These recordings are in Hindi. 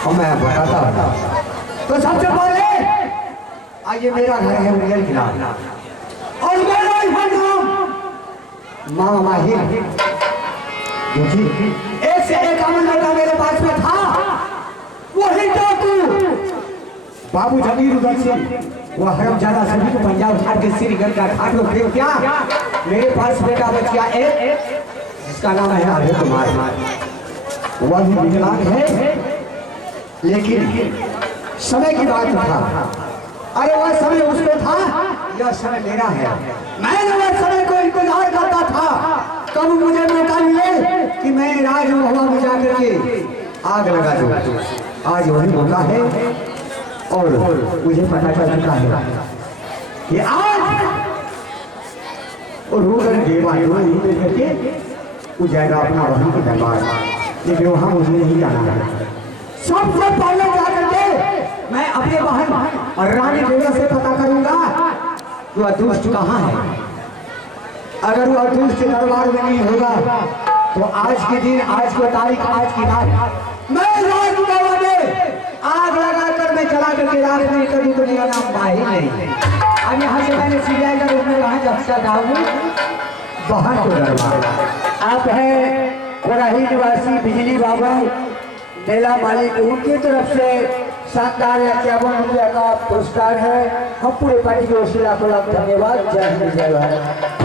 और मैं बताता हूँ। तो सबसे पहले आइए, मेरा घर है रियल किला और मेरा है नाम मामा माहिर। देखिए, एक से एक अमल लड़का मेरे पास में था, वही डाकू बाबू जमीर उदल सिंह। वो हरमजादा सभी को पंजाब घाट के श्रीगढ़ का घाट को फेंक दिया। मेरे पास बेटा बच गया एक, जिसका नाम है अभय कुमार। वह भी विकलांग है, लेकिन समय की बात था। अरे वह समय उसको था, यह समय मेरा है। मैंने वह समय को इंतजार करता था कब मुझे मौका मिले कि मैं राजमहल में जाकर के आग लगा दूं। आज वही मौका है और मुझे पता चल चुका है कि आज रोगन देवा करके वो जाएगा अपना वहां के दरबार, लेकिन वहां मुझे नहीं जाना है। सबसे पहले जाकर के मैं अपने बहन और रानी देवी से पता करूंगा कि वह दुष्ट कहाँ है। अगर वह दुष्ट दरबार में नहीं होगा तो आज के दिन, आज की तारीख, आज की रात मैं राजमहल में आग लगाकर मैं जला करके रात नहीं कभी तो मेरा नाम माहिर नहीं। अब यहाँ से मैंने सीधा कर उसमें वहां जब से जाऊंगी बहन को दरबार। आप है कोराही निवासी बिजली बाबू मेला मालिक, उनकी तरफ से शानदार 51 रुपया का पुरस्कार है। हम पूरे पार्टी की ओर से लाखों लाख धन्यवाद। जय हिंद, जय भारत।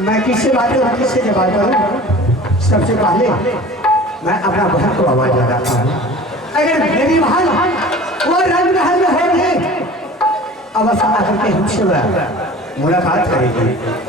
मैं किससे बात करूँ, किससे जवाब करूँ? सबसे पहले मैं अपना बहन को आवाज लगाता हूँ। अगर मेरी बहन वो रंग महल में होगी, अवश्य आकर के हमसे मुलाकात करेगी।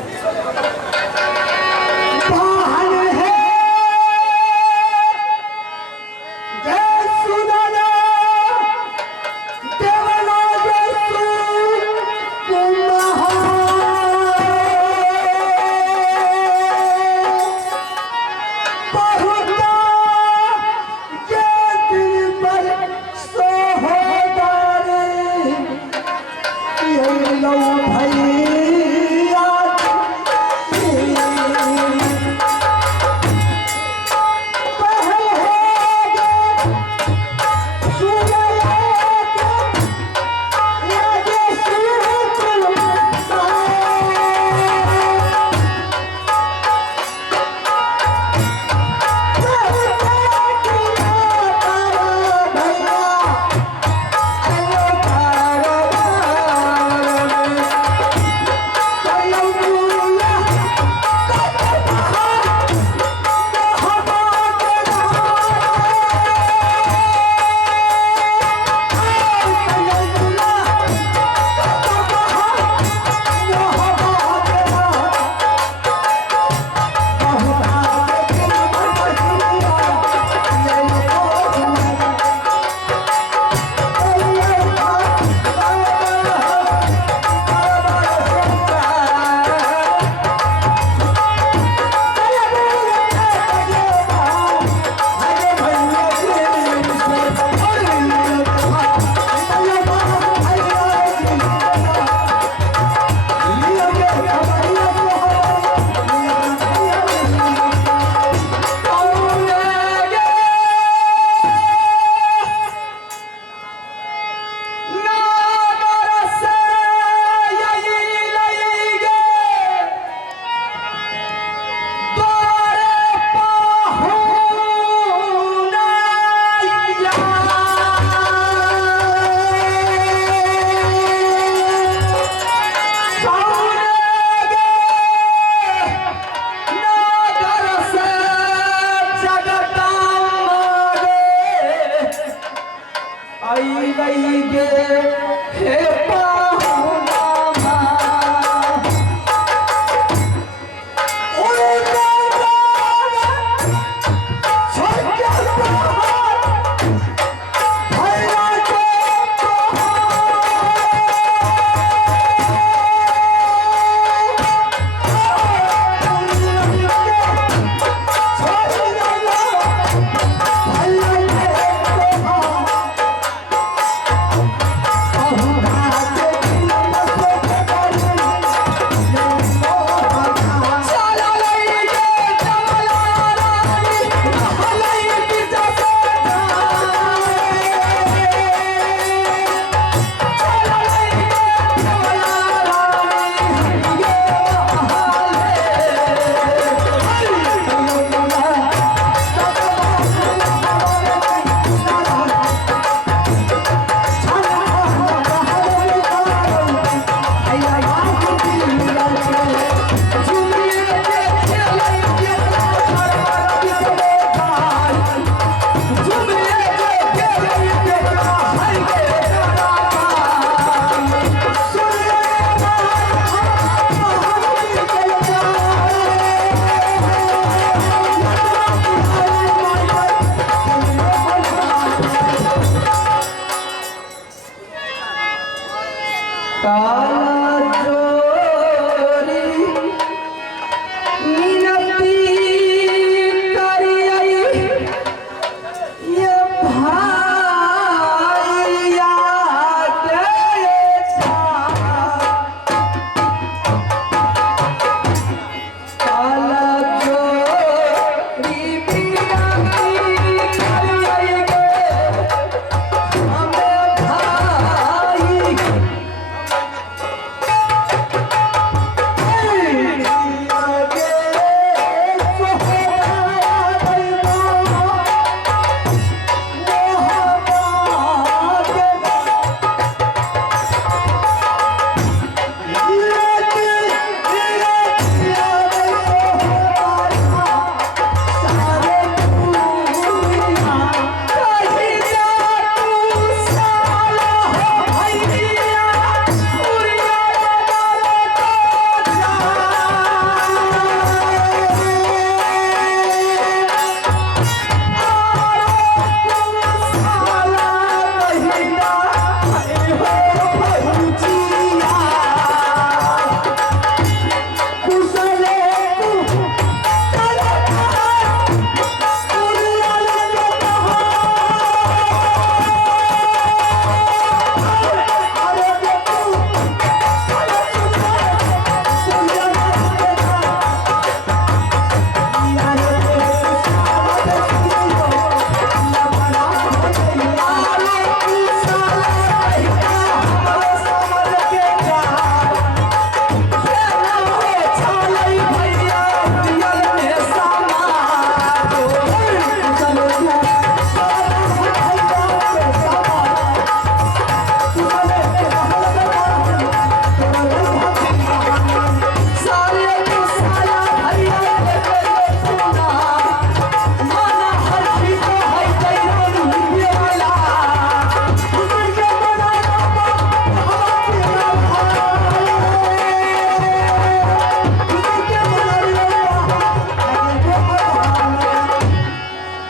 काला चोरी मिनती करियै ये भाइया के काला चोरी मिनती करियै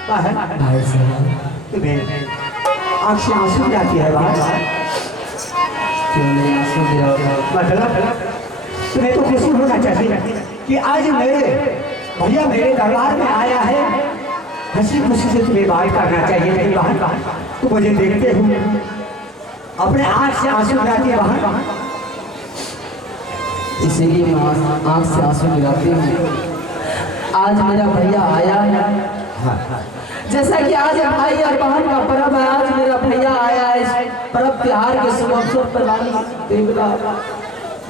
हमें भाई भाई साहब तुम्हें आँख से आंसू जाती है बात क्यों नहीं आंसू गिरा मतलब तुम्हें तो खुशी होना चाहिए कि आज मेरे भैया मेरे दरबार में आया है। हंसी खुशी से तुम्हें बात करना चाहिए। नहीं बाहर तो मुझे देखते हुए अपने आँख से आंसू जाती है बाहर, इसीलिए मैं आँख से आंसू गिराती हूँ। आज मेरा भैया आया है, जैसा कि आज भाई और बहन का पर्व है। आज मेरा भैया आया है, इस पर्व त्योहार के शुभ अवसर पर रानी देवला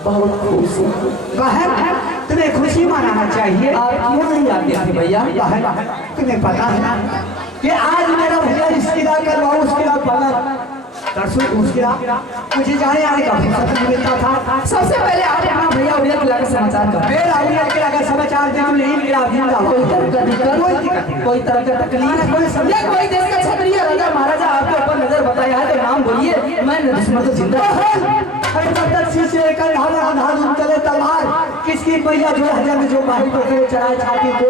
बहुत खुश है। बहन तुम्हें खुशी मनाना चाहिए। आप क्यों नहीं आते थे भैया? बहन तुम्हें पता है ना कि आज मेरा भैया रिश्तेदार का लॉ उसके बाद परसों उसके मुझे जाने आने का फुर्सत नहीं मिलता था। सबसे पहले आप अपना भैया उड़िया किला का समाचार कर। मेरा उड़िया किला का समाचार जो नहीं मिला जिंदा हो, कोई तरह का दिक्कत, कोई तरह का तकलीफ, कोई देश का क्षत्रिय राजा महाराजा आपके ऊपर नजर बताया है तो नाम बोलिए, मैं दुश्मन को जिंदा। चले तलवार किसकी भैया जो हजार में जो बाहर को चढ़ाए छाती को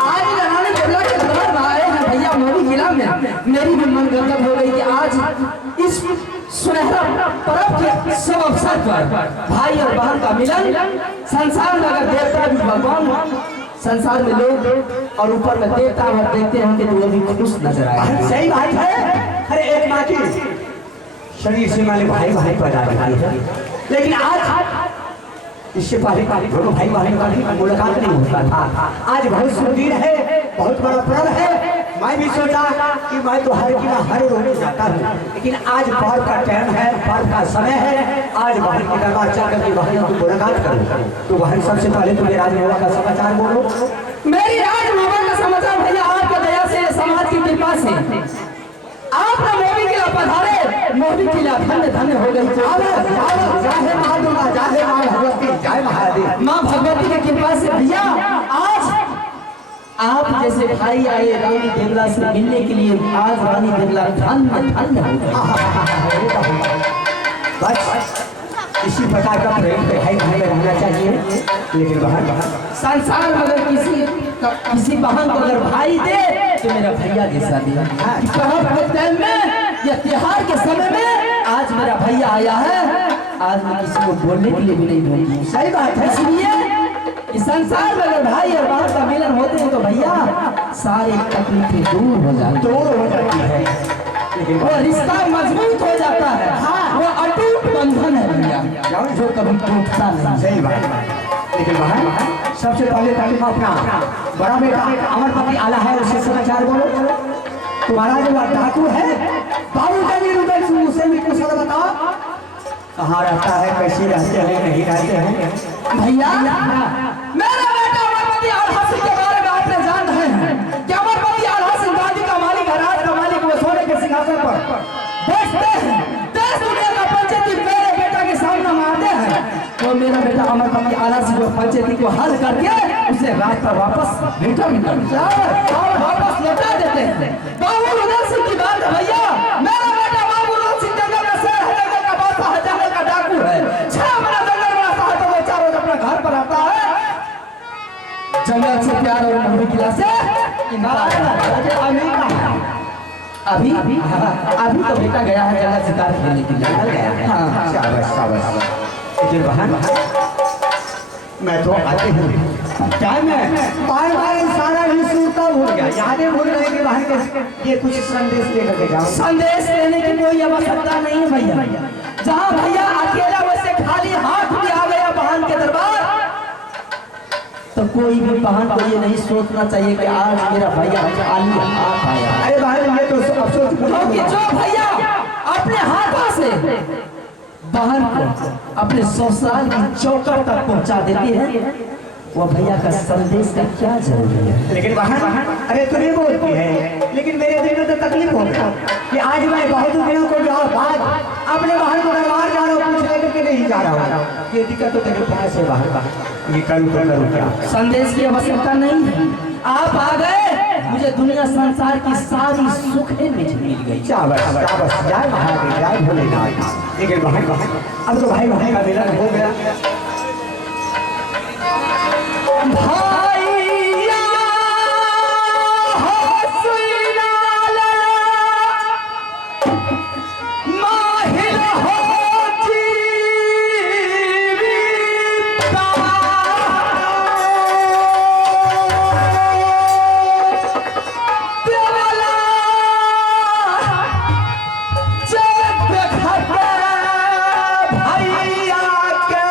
आज रानी देवला के दरबार में आए हैं भैया मोदी किला में। मेरी भी मन गदगद हो गई कि आज इस सुनहरा पर्व के शुभ अवसर पर भाई और बहन का मिलन। संसार में अगर देवता भी भगवान, संसार में लोग और ऊपर में देवता और देखते हैं कि वो भी खुश नजर आए। सही बात है। अरे एक बात की शरीर से माने भाई भाई पैदा है, लेकिन आज इससे पहले दोनों भाई बहन का भी मुलाकात नहीं होता था। आज बहुत सुंदर है, बहुत बड़ा पर्व है। मैं भी सोचा कि मैं तो हर किला हर रोज जाता हूँ, लेकिन आज पर्व का टाइम है, पर्व का समय है। आज बहन के दरबार जाकर के बहन की मुलाकात करूँ। तो बहन सबसे पहले तुम्हें राजमोहन का समाचार बोलो। मेरी राजमोहन का समाचार भैया आपकी दया से, समाज की कृपा से आप मोदी किला पधारे। मोदी किला धन्य धन्य हो गई। जय मां दुर्गा, जय मां भगवती, जय महादेव। माँ भगवती की कृपा से भैया आज आप जैसे भाई आए रानी देवला से मिलने के लिए। आज रानी देवला धन्य धन्य हो गई। बस इसी प्रकार का प्रेम भाई भाई में रहना चाहिए। लेकिन बहन संसार में अगर किसी बहन को अगर भाई दे तो मेरा भैया जैसा दे। पर्व के टाइम में या त्योहार के समय में आज मेरा भैया आया है। आज मैं किसी को बोलने के लिए भी नहीं बोलती। सही बात है। इसलिए इस संसार में अगर भाई और बहन का मिलन होते हैं तो भैया सारी तकलीफें दूर हो जाती है। लेकिन वो रिश्ता मजबूत हो जाता है। हाँ। वो अटूट बंधन है भैया, जो कभी टूटता नहीं। सही बात है। लेकिन बहन, सबसे पहले ताकि अपना बड़ा बेटा अमरपति आला है, उससे समाचार बोलो। तुम्हारा जो डाकू है बाबू जागीर उदय सिंह, उसे भी कुछ बताओ, कहाँ रहता है, कैसे रहते हैं, नहीं रहते हैं। भैया मेरा बेटा अमरपति आला सिंह के बारे में आपने जान रहे हैं कि अमरपति आला सिंह गांधी का मालिक है, राज का मालिक, वो सोने के सिंहासन पर बैठते हैं, देश दुनिया का पंचायती मेरे बेटा के सामने मारते हैं। तो मेरा बेटा अमरपति आला सिंह को पंचायती को हल करके उसे राज पर वापस रिटर्न कर वापस लौटा देते हैं। बाबू उदय सिंह की बात है भैया, मेरा बेटा बाबू उदय सिंह जंगल में शेर है, जंगल का बादशाह है, जंगल का डाकू है। 6 महीना जंगल में रहता है तो वो 4 रोज अपने घर पर आता है। जंगल से प्यार और मोहब्बत की लाश अभी तो बेटा गया है जंगल शिकार खेलने के लिए, जंगल गया है। हाँ। शाबाश शाबाश। लेकिन बहन, मैं तो आते हूँ क्या मैं बार सारा ही सुनता भूल गया, यादें भूल गए कि बहन के ये कुछ संदेश लेकर के जाओ। संदेश लेने की कोई आवश्यकता नहीं है भैया। जहाँ भैया अकेला वैसे खाली हाथ भी आ गया बहन के दरबार, तो कोई भी बहन को ये नहीं सोचना चाहिए कि आज मेरा भैया खाली हाथ आया। अरे बहन, ये तो अफसोस, क्योंकि जो भैया अपने हाथों से बहन को अपने ससुराल की चौखट तक पहुंचा देती है, वो भैया का संदेश का क्या जरूरी है। लेकिन बहन, अरे तू नहीं बोलती है, लेकिन मेरे दिल में तो तकलीफ हो गया कि आज मैं बहुत दिनों को बाद अपने बहन को दरबार जा रहा हूँ, कुछ लेकर के नहीं जा रहा हूँ। ये दिक्कत तो तेरे पास है बहन, ये करूँ तो करूँ क्या। संदेश की आवश्यकता नहीं है, आप आ गए, मुझे दुनिया संसार की सारी सुखें मिल गई। शाबाश शाबाश, जय महादेव, जय भोलेनाथ। लेकिन बहन, अब तो भाई भाई का मिलन हो गया। भैया हसीनाल माहिर हो जीविता, देवला जग खटे भैया के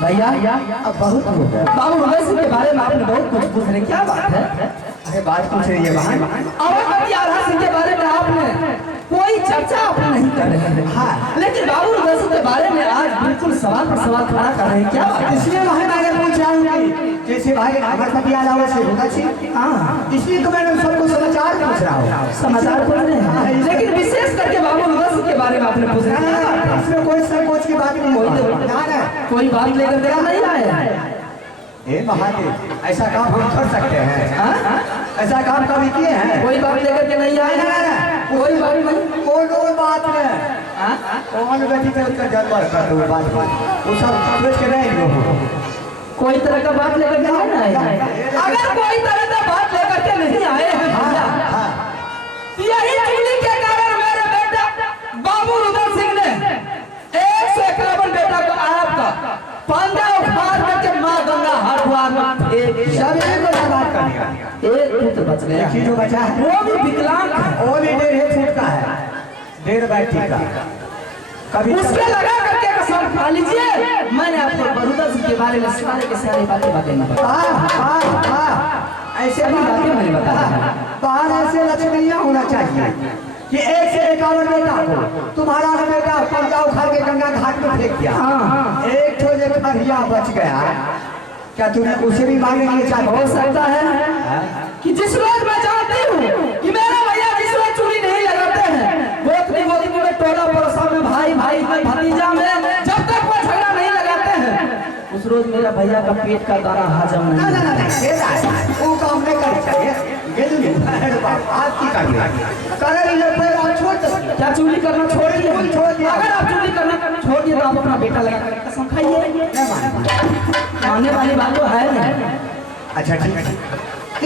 भैया अब बहुत हो गया। बाबू उदय सिंह के बारे में आपने बहुत कुछ पूछ रहे, क्या बात है? अरे बात पूछ रही है बहन। अमरपति आला सिंह के बारे में आपने कोई चर्चा आप नहीं कर रहे हैं। हाँ। लेकिन बाबू उदय सिंह के बारे में आज बिल्कुल सवाल पर सवाल खड़ा कर रहे हैं, क्या बात है? इसलिए बहन मैंने पूछ रहा हूँ जैसे भाई अमरपति आला से होना चाहिए। हाँ, इसलिए तो मैंने सबको समाचार पूछ रहा हूँ। समाचार पूछ रहे हैं, लेकिन विशेष करके बाबू उदय सिंह के बारे में आपने पूछ रहे हैं। इसमें कोई संकोच की बात नहीं होती। कोई बात लेकर के नहीं आए? हे महादेव, ऐसा काम हम कर सकते हैं? हाँ? ऐसा काम कभी किए हैं? कोई बात लेकर के नहीं आए? कोई बात नहीं। कोई बात नहीं। कौन बेटी पे उसका जन्म कर दो बात वो सब सोच के नहीं कोई तरह का बात लेकर के नहीं आए? अगर कोई तरह का बात लेकर के नहीं आए हैं भैया, यही चूली के कारण मेरे बेटा बाबू रुद्र सिंह ने 151 बेटा को आपका पंजा उखाड़ करके मां गंगा हरिद्वार में फेंक दिया। सब एक बात कर दिया। एक पुत्र बच गया, जो बचा है वो भी विकलांग है, वो भी 1.5 फुट का है, 1.5 बैठी का। कभी उसके लगा करके कसम खा लीजिए, मैंने आपको बरूदा सिंह के बारे में सारे के सारे बातें नहीं बताई। ऐसे भी बातें मैंने बताया। बाहर ऐसे लक्ष्मीया होना चाहिए कि 1 से 51 बेटा को तुम्हारा बेटा पंजा उखाड़ के गंगा घाट में फेंक दिया। एक तो जो खरिया बच गया, क्या तुम्हें उसे भी मारने के लिए चाहिए? हो सकता है कि जिस रोज मैं जानती हूँ कि मेरा भैया जिस रोज चूड़ी नहीं लगाते हैं, वो में टोला पड़ोसा में भाई भाई में भतीजा में जब तक वो झगड़ा नहीं लगाते हैं, उस रोज मेरा भैया का पेट का दाना हजम नहीं। वो काम नहीं करना चाहिए। क्या चूड़ी करना छोड़ दिए? अगर आप चूड़ी करना छोड़ दिए तो आप अपना बेटा लगा कसम खाइए, मानने वाली बात तो है नहीं। अच्छा ठीक है,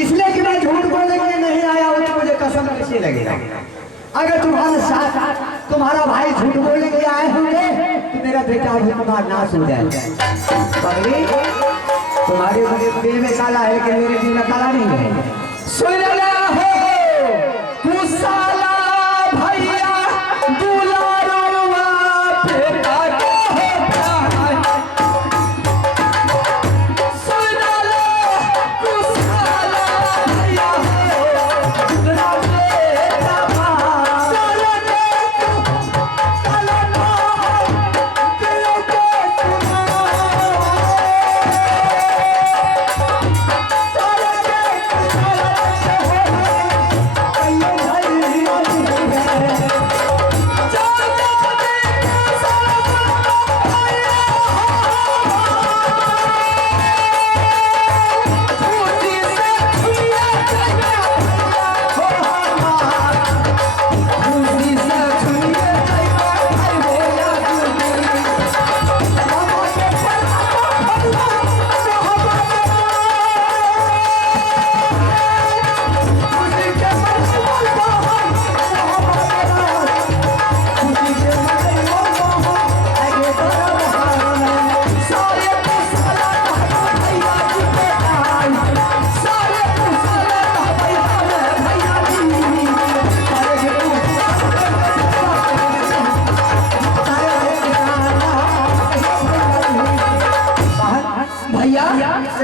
इसलिए कि मैं झूठ बोलने के लिए नहीं आया हूँ तो मुझे कसम कैसे लगेगा? अगर तुम्हारे साथ तुम्हारा भाई झूठ बोलने के लिए आए होंगे तो मेरा बेटा अभी तुम्हारा नाश हो जाए। तुम्हारे दिल में काला है कि मेरे दिल में काला नहीं है? सुन रहा हो कुसाला भैया दुलारुआ बेटा को होता है। सुन लो कुसाला भैया दुलारुआ बेटा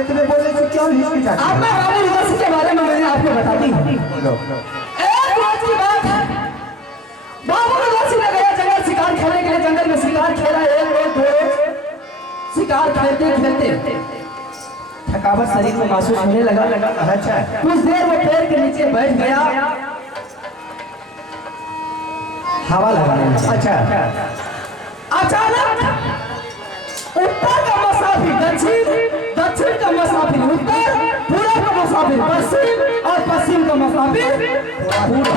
तुम्हें बोलने से क्यों हिचकिचाती हो? अब मैं बाबू रुद्र के बारे में मैंने आपको बताती हूँ। एक बात की बात है, बाबू रुद्र ने गया जंगल शिकार खेलने के लिए, जंगल में शिकार खेला। एक रोज दो रोज शिकार खेलते खेलते थकावट शरीर में महसूस होने लगा। अच्छा, कुछ देर में पेड़ के नीचे बैठ गया, हवा लगाने लगा। अच्छा, अचानक उत्तर का मुसाफिर दक्षिण, दक्षिण का मुसाफिर उत्तर, पूर्व का मुसाफिर पश्चिम और पश्चिम का मुसाफिर पूर्व।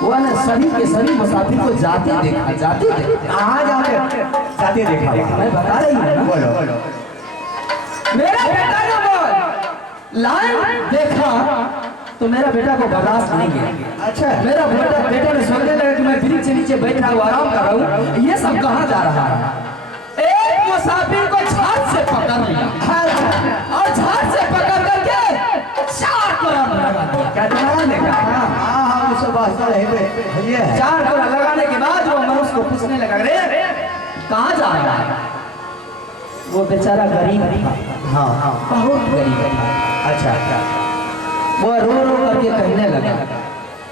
वो ने सभी के सभी मुसाफिर को जाते देखा, जाते देखा। कहाँ जाते देखा? मैं बता रही हूँ, बोलो। मेरा बेटा ने बोल लाइन देखा तो मेरा बेटा को बर्दाश्त नहीं है। अच्छा, मेरा बेटा ने सोचने लगा कि मैं वृक्ष के नीचे बैठा हूँ, आराम कर रहा हूँ, ये सब कहाँ जा रहा है। एक मुसाफिर को झाट से पकड़ लिया और झाट से पकड़ करके 4 कोड़ा लगा दिया। क्या तुम्हारा देखा? हाँ, उसे वास्ता है। 4 कोड़ा लगाने के बाद वो मनुष्य को पूछने लगा, रे कहाँ जा रहा है? वो बेचारा गरीब था। हाँ, बहुत गरीब था। अच्छा, वो रो रो करके कहने लगा,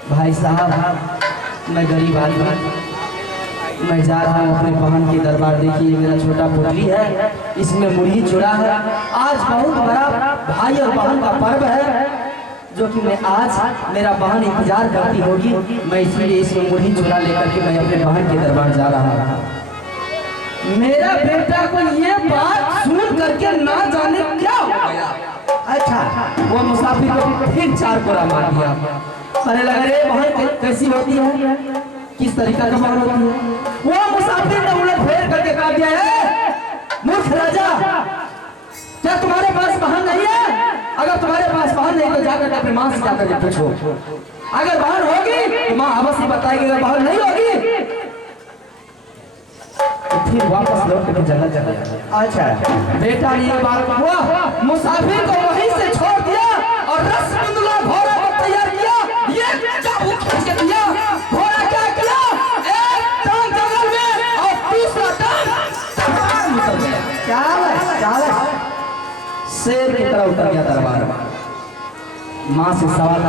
भाई साहब मैं गरीब आदमी, मैं जा रहा हूँ अपने बहन की दरबार। देखिए मेरा छोटा पोटली है, इसमें मुर्गी चुरा है। आज बहुत बड़ा भाई और बहन का पर्व है, जो कि मैं आज मेरा बहन इंतजार करती होगी, मैं इसलिए इसमें मुर्गी चुरा लेकर के मैं अपने बहन के दरबार जा रहा हूँ। मेरा बेटा को ये बात सुन करके ना जाने क्या हो गया। अच्छा, वो मुसाफिर को फिर 4 कोरा मार दिया। कहने लगा रे बहन कैसी होती है, किस तरीका का बहन होती है। वो मुसाफिर ने उलट फेर करके कहा दिया है, मूर्ख राजा, क्या तुम्हारे पास बहन नहीं है? अगर तुम्हारे पास बहन नहीं तो जाकर अपने माँ से जाकर पूछो। अगर बहन होगी तो माँ अवश्य बताएगी, अगर बहन नहीं होगी तो फिर वापस लौट के जंगल चला गया। अच्छा, बेटा ने ये बात हुआ, मुसाफिर को वहीं से छोड़ दिया और रसगुल्ला घोड़ा को तैयार किया। ये चाबुक खींच के दिया, घोड़ा क्या किया, एक टांग जंगल में और दूसरा टांग निकल गया। क्या शेर की तरह उतर गया दरबार में। माँ से सवाल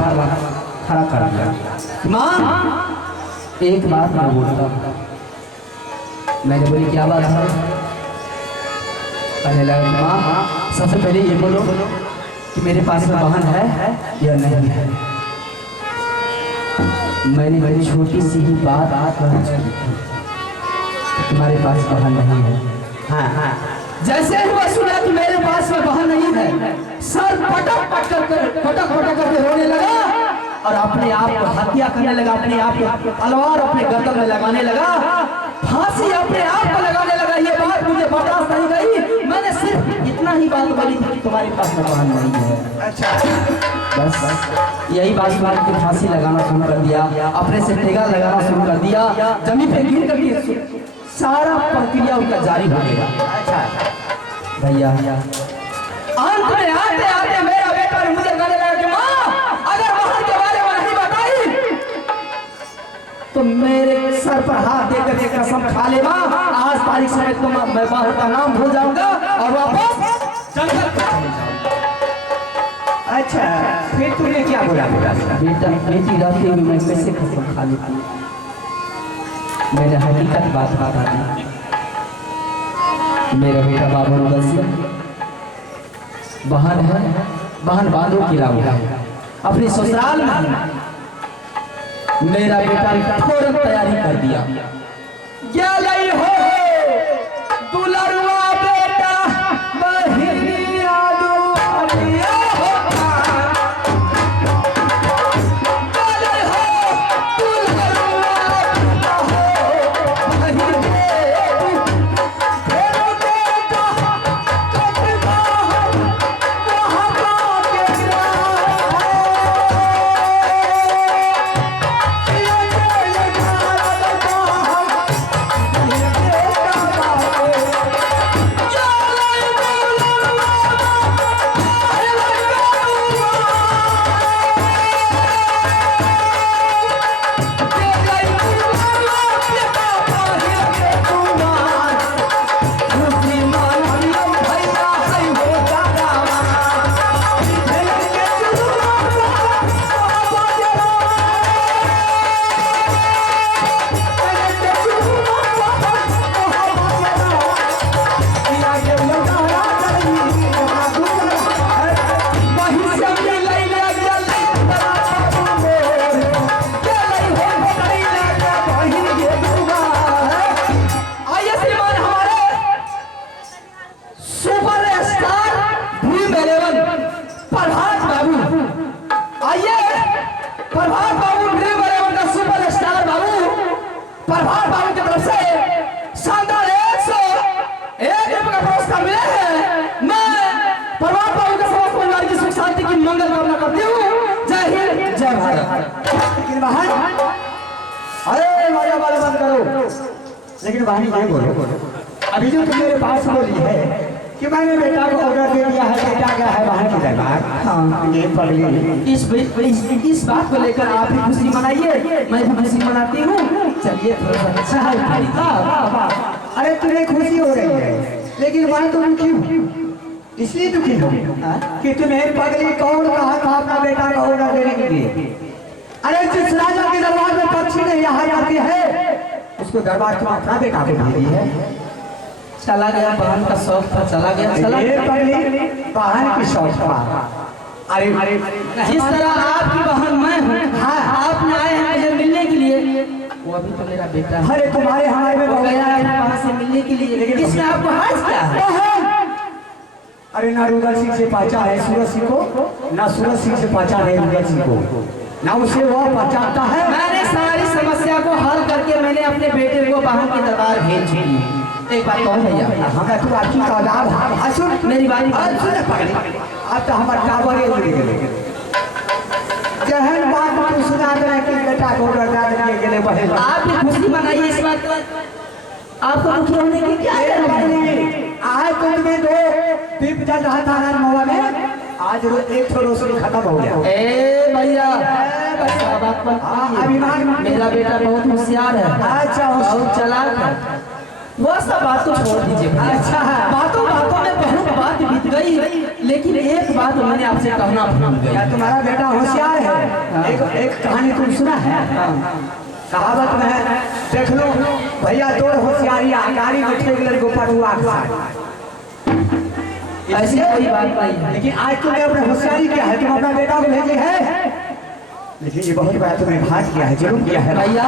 खड़ा कर दिया, माँ एक बात मैं बोलता हूँ। मैंने बोली क्या बात है? कहने लगा माँ सबसे पहले ये बोलो कि मेरे पास में बहन है या नहीं है। मैंने मेरी छोटी सी ही बात तुम्हारे पास बहन नहीं है। हाँ, जैसे ही वह सुना कि मेरे पास में बहन नहीं है, सर पटक करके रोने लगा और अपने आप को हत्या करने लगा, अपने आप को तलवार अपने गर्दन में लगाने लगा, फांसी अपने आप को लगाने लगा। ये बात मुझे बर्दाश्त नहीं गई। मैंने सिर्फ इतना ही बात बोली थी कि तुम्हारे पास में बहन नहीं है। अच्छा, बस यही बात की फांसी लगाना शुरू कर दिया, अपने से टेगा लगाना शुरू कर दिया। जमीन पे गिर कर सारा प्रक्रिया उनका जारी हो गया। अच्छा भैया अंत में आते आते मेरा बेटा ने मुझे कहने लगा कि माँ अगर बहन के बारे में नहीं बताई तो मेरे सर पर हाथ देकर के कसम खा ले माँ, आज तारीख से तुम मैं बहन का नाम भूल जाऊंगा और वापस जंगल पे चले जाऊंगा। अच्छा, फिर तूने क्या बोला? बेटा बेटी रहते हुए मैं कैसे कसम खा लेती? मैंने हकीकत बात बता दी। मेरा बेटा बाबू रसिया बहन है, बहन बांधो की राव है अपने ससुराल में। मेरा बेटा ने फौरन तैयारी कर दिया। क्या लाई हो दुलरुआ बेटा बहिनी आलू आलिया होता। क्या लाई हो दुलरुआ बेटा हो बहिनी लेकिन भाई ये बोलो, अभी जो तुम मेरे पास बोली है कि मैंने बेटा को ऑर्डर दे दिया है, बेटा गया है बाहर की दरबार। हाँ, ये पगली इस बात को लेकर आप भी खुशी मनाइए, मैं भी खुशी मनाती हूँ। चलिए थोड़ा सा अच्छा है। अरे तुम्हें खुशी हो रही है, लेकिन मैं तुम क्यों इसलिए दुखी हो कि तुम्हें पगली कौन कहा था अपना बेटा का ऑर्डर देने के लिए? अरे जिस राजा के दरबार में पक्षी नहीं यहाँ जाती है उसको दरबार तुम अपना बेटा को भेजी है। चला गया, बहन का शौक था, चला गया। बहन की शौक था। अरे जिस तरह आपकी बहन मैं हूँ, हाँ, आपने आए हैं मुझे मिलने के लिए, वो अभी तो मेरा बेटा है। अरे तुम्हारे हमारे में वो बहुत गया है वहाँ से मिलने के लिए, लेकिन किसने आपको हाथ किया है? अरे ना रुद्र सिंह से पहचान है सूरज सिंह को, ना सूरज सिंह से पहचान है रुद्र सिंह को, ना उसे वह पहचानता है। मैंने सारी समस्या को हल करके मैंने अपने बेटे को बाहर की दरबार भेज चुकी हूँ। एक बात कहूँ भैया, हमें तो आपकी तादाद सुन मेरी बारी सुन पकड़ी अब तो हमारे टावर उड़ गए। जहन बात तू सुना दे कि बेटा को लगा के गेले बहे। आप भी खुशी मनाइए इस बात पर। आपको दुखी होने की क्या जरूरत है? आज तुम्हें दो दीप जल रहा था हर मोहल्ला में, आज एक थोड़ा रोशनी खत्म हो गया। ए भैया बात पर अभिमान मेरा बेटा बहुत होशियार है, अच्छा बहुत चालाक है। वो सब बात को छोड़ दीजिए भैया। अच्छा है। बातों बातों में बहुत बात बीत गई, लेकिन एक बात मैंने आपसे कहना भूल गई। क्या तुम्हारा बेटा होशियार है? एक कहानी तुम सुना है? कहावत में है, देख लो भैया दो होशियारी गाड़ी में ठेक ले गोपर हुआ। ऐसी कोई बात नहीं है, लेकिन आज तुमने अपने होशियारी क्या है, तुम अपना बेटा को भेजे है, लेकिन ये बहुत बड़ा तुमने घात किया है, जरूर किया है भैया।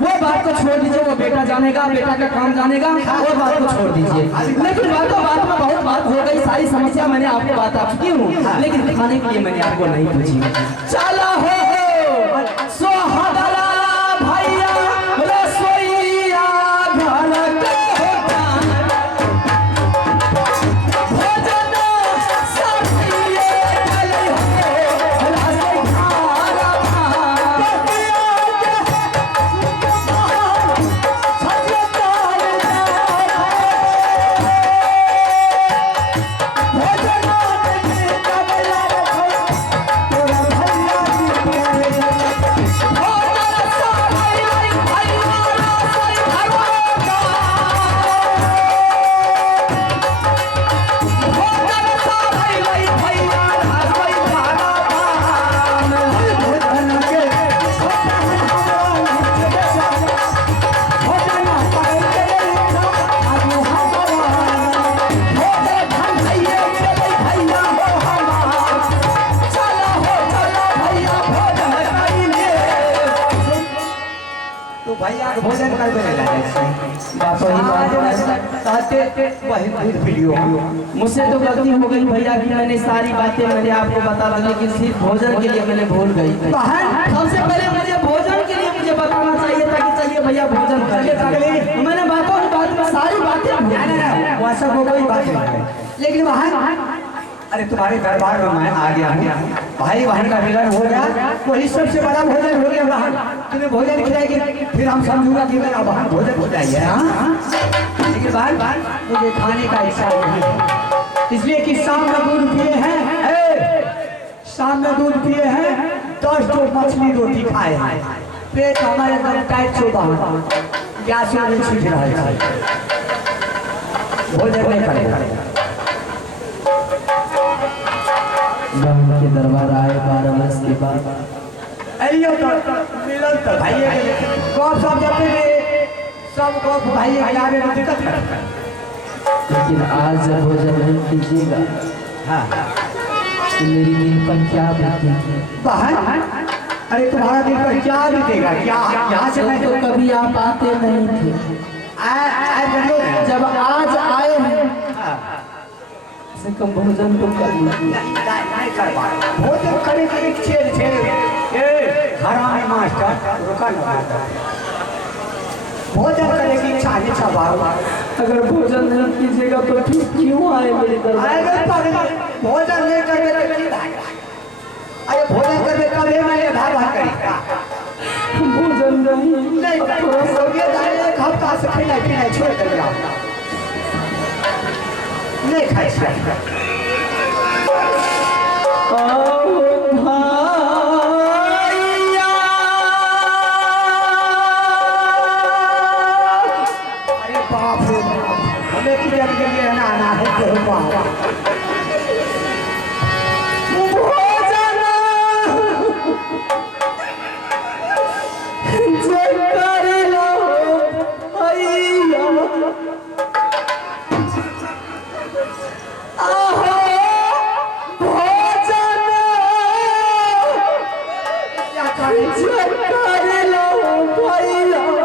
वो बात को छोड़ दीजिए, वो बेटा जानेगा, बेटा का काम जानेगा, वो बात को छोड़ दीजिए। लेकिन बातों बात में बहुत बात हो गई, सारी समस्या मैंने आपको बता चुकी हूँ, लेकिन दिखाने के लिए मैंने आपको नहीं पूछी। चला हो सोहदरा भैया रसोईया घर भैया भोजन कर देने मुझसे तो गलती हो गई भैया कि मैंने सारी बातें मैंने आपको बता दी, लेकिन सिर्फ भोजन के लिए मैंने भूल गई। सबसे पहले मुझे भोजन के लिए मुझे बताना चाहिए था कि चलिए भैया भोजन करिए। मैंने बातों की बात में सारी बातें वैसा कोई बात नहीं, लेकिन वहाँ अरे तुम्हारे दरबार में मैं आ गया हूँ, भाई बहन का मिलन हो गया, वही सबसे बड़ा भोजन हो गया। बहन तुम्हें भोजन खिलाएगी, फिर हम समझूंगा कि मेरा बहन भोजन हो जाइए। लेकिन बहन मुझे खाने का इच्छा नहीं है, इसलिए कि शाम में दूध पिए हैं, शाम में दूध पिए हैं, 10 तो मछली रोटी खाए हैं, पेट हमारे अंदर टाइट चोबा गैस में छूट रहा है, भोजन नहीं करेगा। के दरबार आए 12 वर्ष के बाद, अइयो तो मिलन तो भाई कब सब जब सब को भाई आवे में दिक्कत है, लेकिन आज जब भोजन नहीं कीजिएगा हाँ तो मेरी दिल पर क्या बीतेगी? बहन अरे तुम्हारा दिल पर क्या बीतेगा? क्या यहाँ से मैं तो कभी आप आते नहीं थे, जब आज आए हैं से कम भोजन तो कर नहीं कर पा भोजन करे के छेड़ छेड़ हराम मास्टर रुका ना, भोजन करने की इच्छा नहीं था बाबू। अगर भोजन नहीं कीजिएगा तो ठीक क्यों आए मेरे दरबार? भोजन नहीं करने अरे भोजन करने कभी मैं भाग करेगा भोजन नहीं एक हफ्ता से खिला पिला छोड़ कर जाओ नहीं खाई कर लो भैया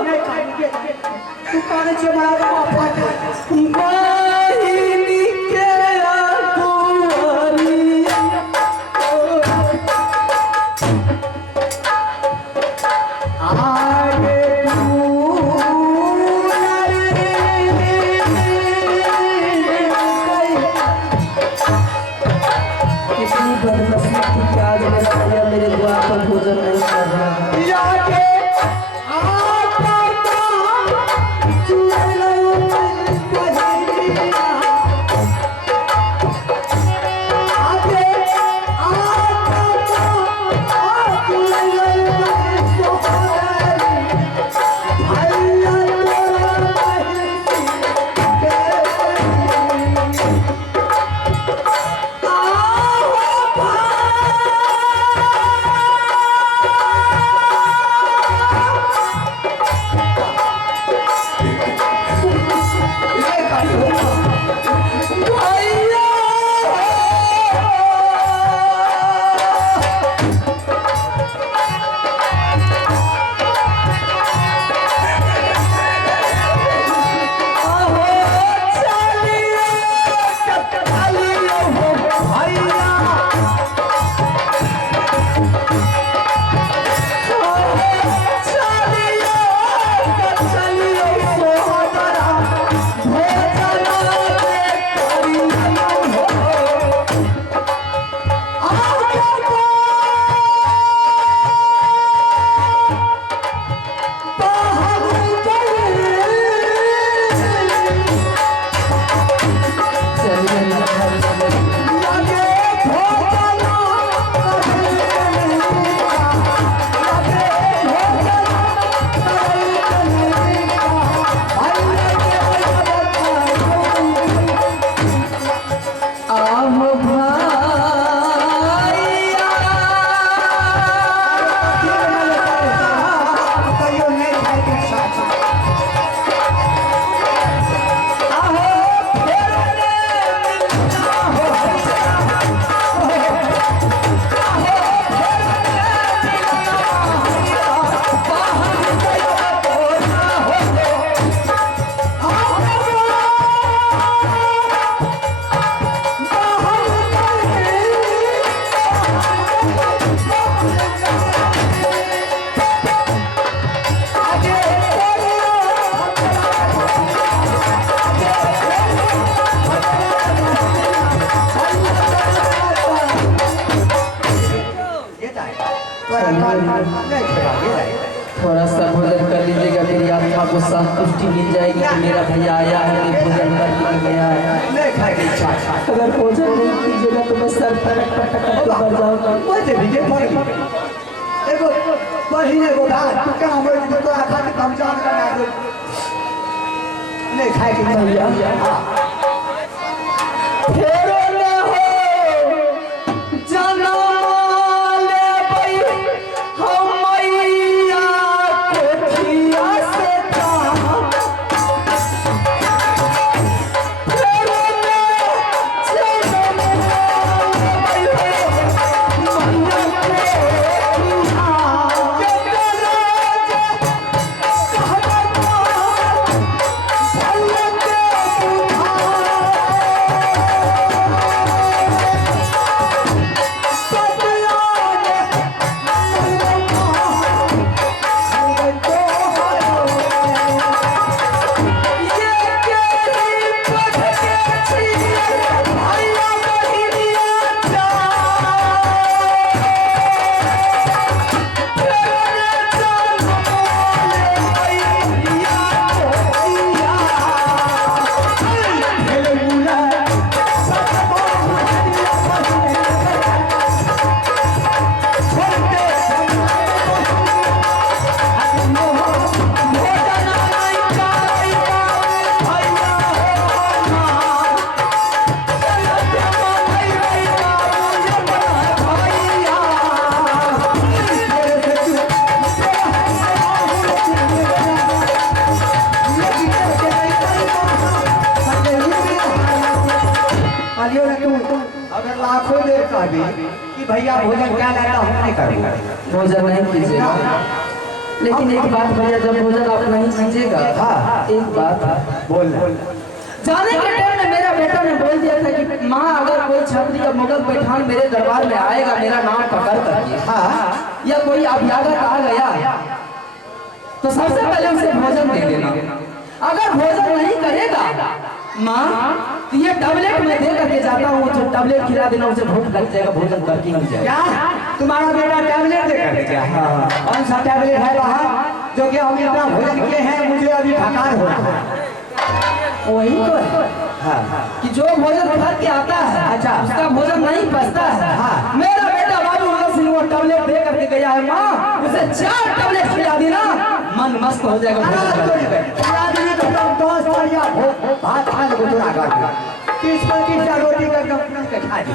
थोड़ा सा भोजन कर लीजिएगा, मेरी आत्मा को संतुष्टि मिल जाएगी कि मेरा भैया आया है, मैं भोजन करके गया है। अगर भोजन नहीं कीजिएगा तो मैं सर पटक पटक मर जाऊंगा। देखो बहिने को भात तुका हमर तो आखा के कमजान करना दो नहीं खाए के भैया। फेरो न हो जनम ले भई हम मैया कोठिया से कहा। फेरो न जनम ले भई मैया अगर लाखों देर कहबी कि भैया भोजन क्या लाता हूँ नहीं करूँगा भोजन नहीं कीजिएगा। लेकिन एक बात भैया, जब भोजन आप नहीं कीजिएगा, एक बात बोल जाने के टाइम में मेरा बेटा ने बोल दिया था कि माँ अगर कोई छत्री या मुगल पैठान मेरे दरबार में आएगा मेरा नाम पकड़ करके, या कोई अभ्यागत आ गया तो सबसे पहले उसे भोजन दे देना। अगर भोजन नहीं करेगा माँ तो ये टैबलेट मैं दे करके जाता हूँ, तो टैबलेट खिला देना, उसे भूख लग जाएगा, भोजन करके मिल जाएगा। क्या तुम्हारा बेटा टैबलेट दे करके क्या? कौन सा टैबलेट है वहाँ जो कि हम इतना भोजन किए हैं मुझे अभी थकान हो रहा है? वही तो है कि जो भोजन खा के आता है, अच्छा उसका भोजन नहीं पचता है। मेरा बेटा बाबू हसन सिंह वो टैबलेट दे करके गया है, माँ उसे 4 टैबलेट खिला देना, मन मस्त हो जाएगा। भात खा लो तो आगा 30-35 रोटी का कंपनी के खा ली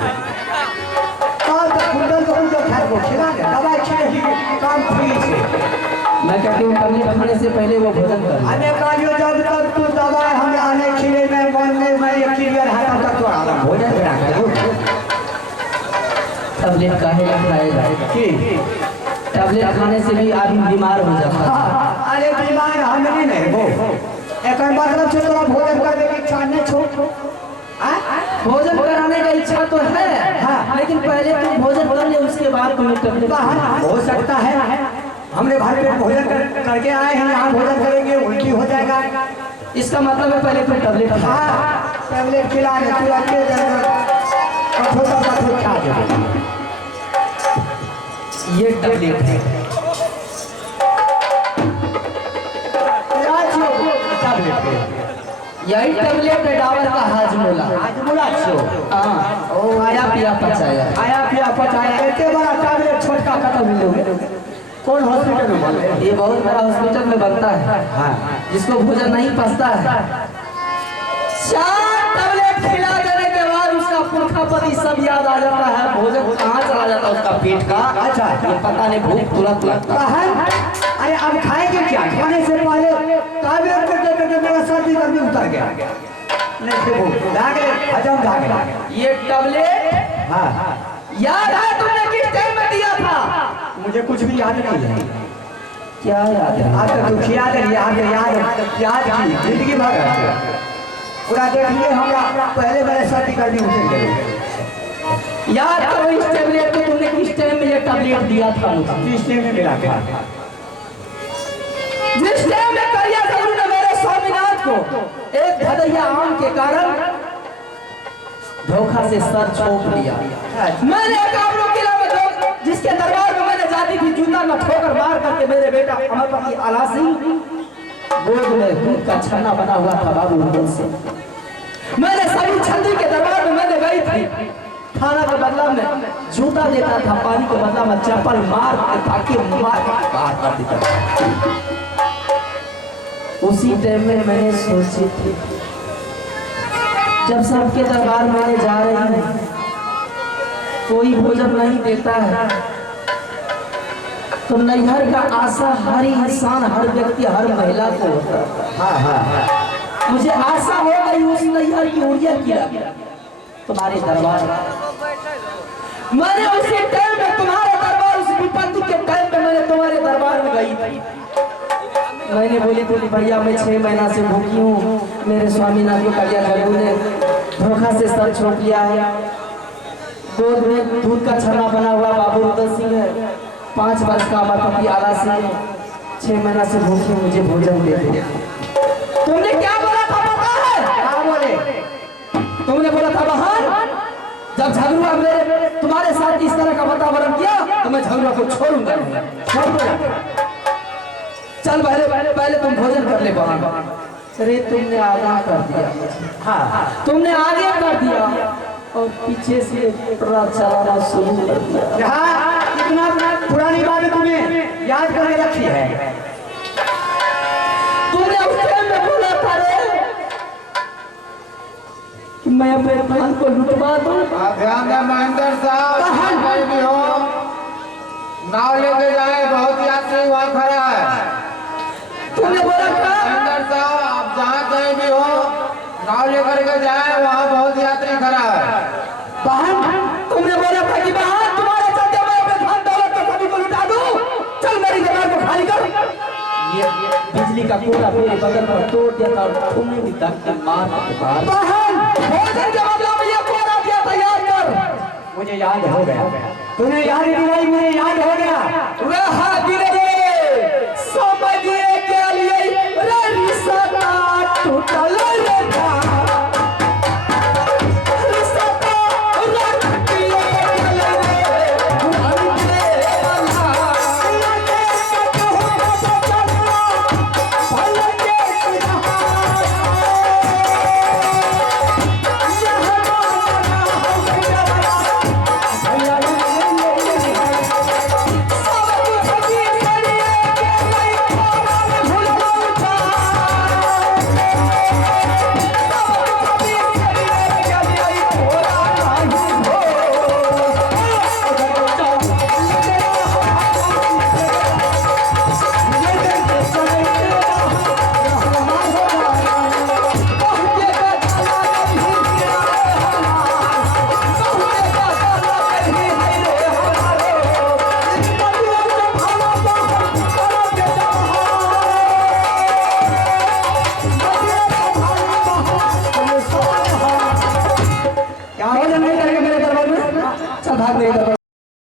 और कुंडल को जो खा को खिला दे दवाई खिले काम फ्री से। मैं कहती हूँ टैबलेट खाने से पहले वो भोजन कर। अरे कालियो जब तक तू दवाई हमें आने खिले में मन में मैं एक क्लियर है तब तक तो आराम भोजन करा करो। टैबलेट काहे खाएगा की टैबलेट खाने से भी आदमी बीमार हो जाता है। अरे बीमार हम नहीं वो एक मतलब से तोरा भोजन करने की इच्छा नहीं छो भोजन कराने का इच्छा तो है, लेकिन पहले तुम भोजन कर ले, उसके बाद तुम्हें टैबलेट हो सकता है। हमने भाई पे भोजन करके आए हैं, यहाँ भोजन करेंगे उल्टी हो जाएगा। इसका मतलब है पहले तुम टैबलेट टैबलेट खिला दे तू अच्छे कठोर खा दे। ये टैबलेट है, यही टैबलेट है डाबर का हाजमोला। हाजमोला छो हाँ ओ आया पिया पचाया, आया पिया पचाया इतने बड़ा टैबलेट छोटा खत्म मिलोगे। कौन हॉस्पिटल में बनता है? ये बहुत बड़ा हॉस्पिटल में बनता है। जिसको भोजन नहीं पचता है 4 टैबलेट खिला देने के बाद उसका पुरखापति सब याद आ जाता है, भोजन कहाँ चला जाता है उसका पेट का। अच्छा ये पता नहीं, भूख तुरंत लगता है। अरे अब खाएंगे क्या? खाने से पहले टैबलेट करते मेरा सर्दी गर्मी उतर गया नहीं देखो दागे हजम दागे। ये टैबलेट याद है तुमने किस टाइम में दिया था? मुझे कुछ भी याद नहीं है। क्या याद है? आज तक दुखी याद की जिंदगी भर पूरा देखिए हमरा पहले मेरे सर्दी गर्मी उतर गई। याद करो इस टैबलेट को तुमने किस टाइम में ये टैबलेट दिया था मुझे? जिस टाइम में मिला था, जिस टाइम में करिया गुरु ने मेरे स्वामीनाथ को एक भदैया आम के कारण धोखा से सर छोप लिया। मैंने काबरू किला में जिसके दरबार में मैंने जाती थी जूता में ठोकर मार करके मेरे बेटा अमरपति आला सिंह गोद में दूध का छन्ना बना हुआ था बाबू उदल सिंह। मैंने सभी छंदी के दरबार में मैंने गई थी, खाना के बदला में जूता देता था, पानी के बदला में चप्पल मार के ताकि मार बाहर कर देता। उसी टाइम में मैंने सोची थी जब सबके दरबार में जा रही है कोई भोजन नहीं देता है तो नैहर का आशा हर इंसान, हर व्यक्ति, हर महिला को होता है। मुझे आशा हो गई उस नैहर की उड़िया किया तुम्हारे दरबार। मैंने उसी टाइम में तुम्हारे दरबार, उस विपत्ति के टाइम में मैंने तुम्हारे दरबार में गई थी। मैंने बोली भैया मैं 6 महीना से भूखी हूँ, मेरे स्वामीनाथ को कलिया गलू ने धोखा से सर छोड़ लिया है, गोद में दूध का छन्ना बना हुआ बाबू उदल सिंह है, 5 वर्ष का अमरपति आला सिंह है, 6 महीना से भूखी, मुझे भोजन दे दे। तुमने क्या बोला था पता है? क्या बोले? तुमने बोला था बहन जब झगड़ुआ मेरे तुम्हारे साथ इस तरह का वातावरण किया तो मैं झगड़ुआ को छोड़ूंगा। चल पहले तुम भोजन कर ले बहन। अरे तुमने आगे कर दिया, हाँ तुमने आगे कर दिया और पीछे से चलाना शुरू कर दिया। हाँ, इतना पुरानी बात तुम्हें याद करके रखी है। तुमने उस टाइम में बोला था रे कि मैं अपने बहन को लुटवा दूं। ध्यान दें महेंद्र साहब, कहीं भी हो नाव लेके जाए, बहुत यात्री वहाँ खड़ा है। तुमने बोला क्या? महेंद्र साहब आप जहाँ कहीं भी हो नाव लेकर के जाए, वहाँ बहुत यात्री खड़ा है। बहन तुमने बोला था कि बहन तुम्हारे चलते मैं अपने धन दौलत को सभी को लुटा दूं, चल मेरी जगह को खाली कर। ये बिजली का कोटा मेरे बगल पर तोड़ दिया था और तुमने भी दम के मार के बाद बहन भोजन के बदला में ये कोटा दिया था, याद कर। मुझे याद हो गया, तूने याद दिलाई, मुझे याद हो गया। रहा गिरे समझिए के लिए रे रिश्ता टूटल रे था।